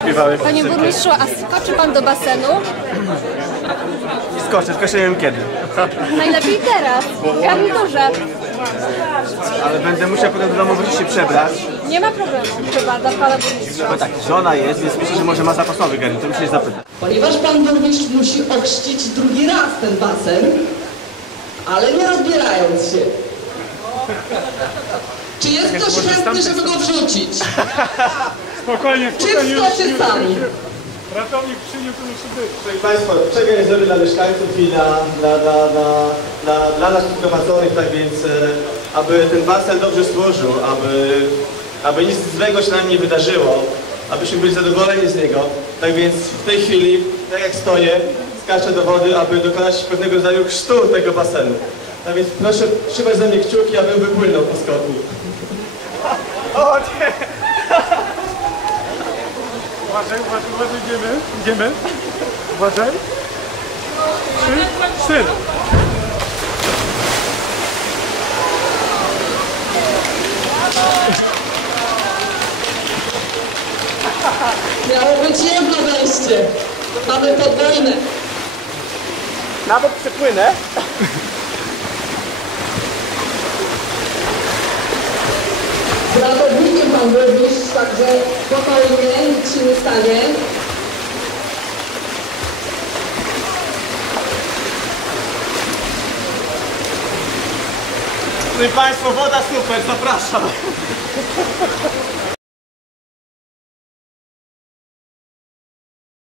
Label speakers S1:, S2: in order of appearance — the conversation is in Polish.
S1: Panie burmistrzu, a skoczy pan do basenu?
S2: Skoczę, tylko nie wiem kiedy.
S1: Najlepiej teraz, w garniturze.
S2: Ale będę musiał potem do domu wrócić się przebrać.
S1: Nie ma problemu, chyba, dla pana burmistrza.
S2: Bo tak, żona jest, więc myślę, że może ma zapasowy garnitur, muszę się zapytać.
S3: Ponieważ pan burmistrz musi ochrzcić drugi raz ten basen, ale nie rozbierając się. Czy jest ktoś chętny, żeby go wrzucić?
S4: Spokojnie,
S3: Czy wskoczy sami?
S4: Ratownik przyniósł, musi być.
S2: Proszę Państwa, przebieg zrobię dla mieszkańców i dla nas prowadzonych, tak więc aby ten basen dobrze służył, aby nic złego się nam nie wydarzyło, abyśmy byli zadowoleni z niego. Tak więc w tej chwili, tak jak stoję, skaczę do wody, aby dokonać pewnego rodzaju chrztu tego basenu. Tak więc proszę trzymać za mnie kciuki, abym wypłynął po skoku. O nie!
S4: Uważaj, idziemy. Uważaj. 3, 4.
S3: Miało być jedno wejście. Mamy podwójne.
S2: Nawet przepłynę.
S3: Z ratownikiem pan burmistrz, także spokojnie, nic się nie stanie.
S2: Szanowni Państwo, woda super, zapraszam.